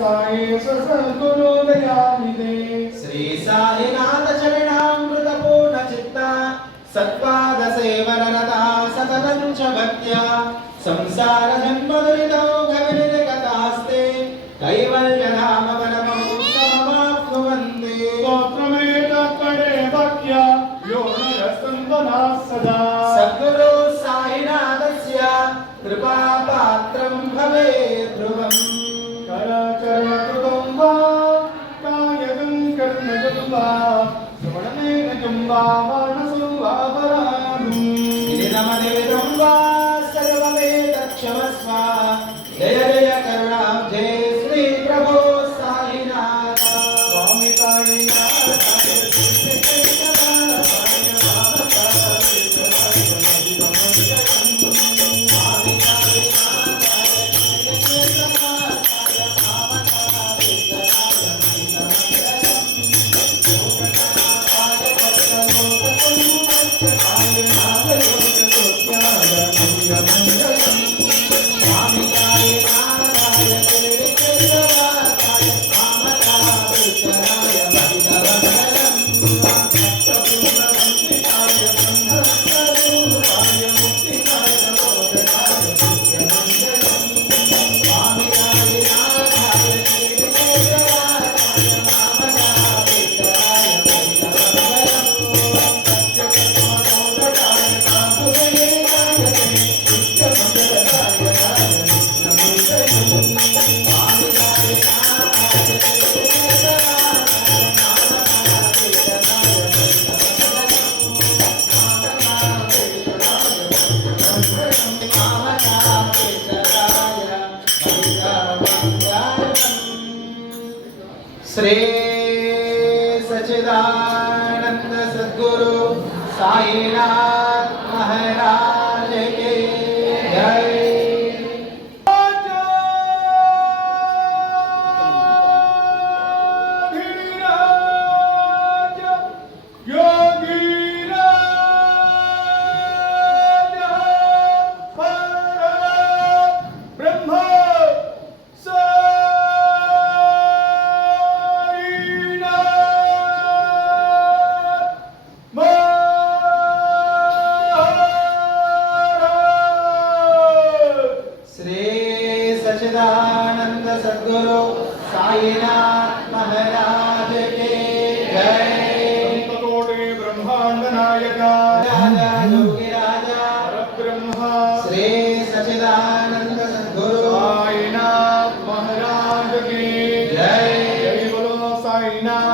సాయి సద్గురు దయానిదే శ్రీ సాయినాథ చరణామృత పూర్ణ చిత్త సత్పాద సేవనరతా సతతం చ భక్త్యా సంసార జన్మ దురితో గవినిర్గతాస్తే కైవల్య నామ పరమం సమమాప్నువంతే స్తోత్రమే తత్పడే భక్త్య యో నరస్తందనా సదా సద్గురు సాయినాథస్య కృపా పాత్రం భవే వా శ్రవణమేనకం వా మానసం వా పరాణం నిరమనిమితం వా సర్వవేదక్షమస్వ జయ జయ కరుణాబ్ధే శ్రీ సచిదానంద సద్గురు సాయినాథ్ మహారాజ్ కే सचिदानंद सद्गुरु साईनाथ महाराज के जय कोटि ब्रह्मांड नायक राजा योगी राजा ब्रह्मा श्री सचिदानंद सद्गुरु साईनाथ महाराज के जय बोलो साईनाथ